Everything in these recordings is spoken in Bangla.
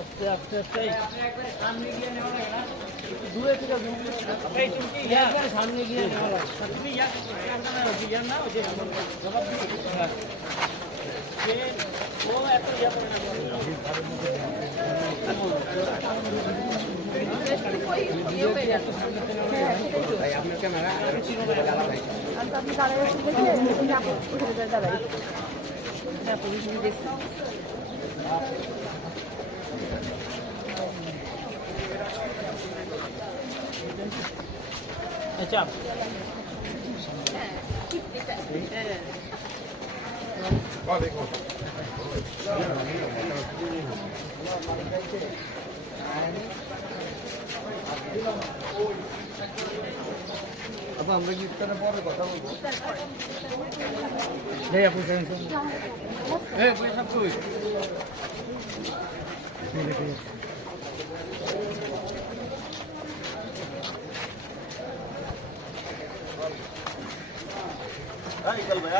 আস্তে আস্তে আস্তে সামনে গিয়ে নেওয়া লাগে না, দূরে থেকে এই তুমি সামনে গিয়ে নেওয়া লাগে। তুমি ইয়া না ওই যে জবাব দিই যে ও এত ইয়া করে না। আপনার ক্যামেরা আপনি দাঁড়াই আচ্ছা আমরা কি ইফতারের পরে কথা বলবো? এই আপু এই পয়সা কই चल भाई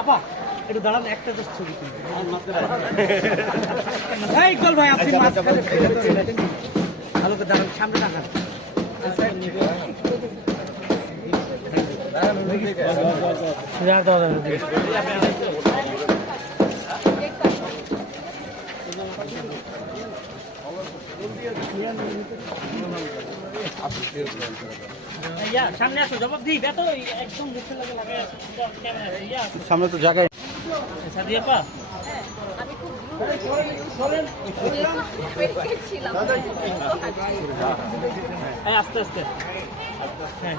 আপা একটু দাঁড়ান, একটা জাস্ট ছবি তুলি। এই ইকবাল ভাই আপনি মাঝখানে ভালো করে দাঁড়ান, সামনে রাখান। সামনে আসো, জবাব দিই তো একদম মুখে লাগে লাগে সামনে তো জায়গায় সাদিয়া পা আমি খুব আস্তে আস্তে হ্যাঁ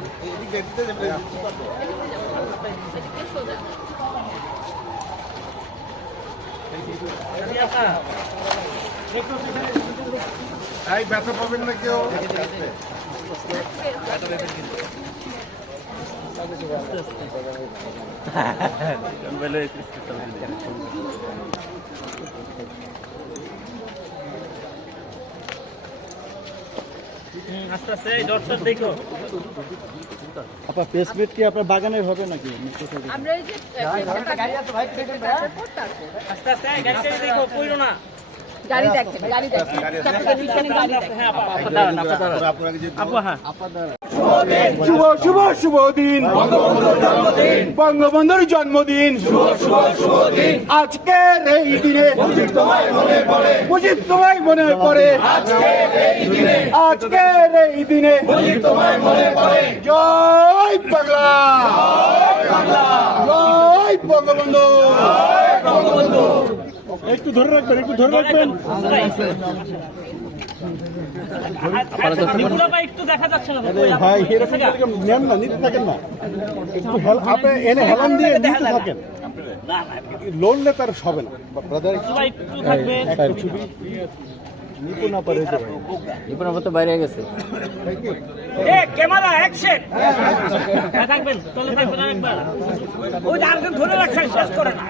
এই ব্যথা পাবেন না কেউ? আস্তে আস্তে ডক্টর দেখো। আপনার পেসমেট কি আপনার বাগানের হবে নাকি? আমরা এই যে গাড়ি আছে ভাই, আস্তে আস্তে গাড়ি দেখো, কইরো না। গাড়ি দেখেন, গাড়ি দেখেন, চারটা নিচে গাড়ি দেখেন। হ্যাঁ আপা দাঁড়ান, আপা দাঁড়ান, আপা হ্যাঁ শুভ শুভ শুভ দিন, বঙ্গবন্ধুর জন্মদিন। আজকের এই দিনে মুজিব তোমায় মনে পড়ে, আজকের এই দিনে জয় বাংলা, জয় বঙ্গবন্ধু। একটু ধরে রাখবেন, একটু ধরে রাখবেন। একটু দেখা যাচ্ছে না ভাই এরকম নেন না, নিতে থাকেন না, একটু আপনি এনে হেলান দিয়ে নিতে থাকেন। লোন লে তার হবে না ব্রাদার, একটু থাকবে। নিপুণ পারে তো বাইরে গেছে। ক্যামেরা অ্যাকশন থাকবেন, তলে থাকবেন আরেকবার। ওই যে আরেকজন ধরে রাখছেন, শেষ করে না।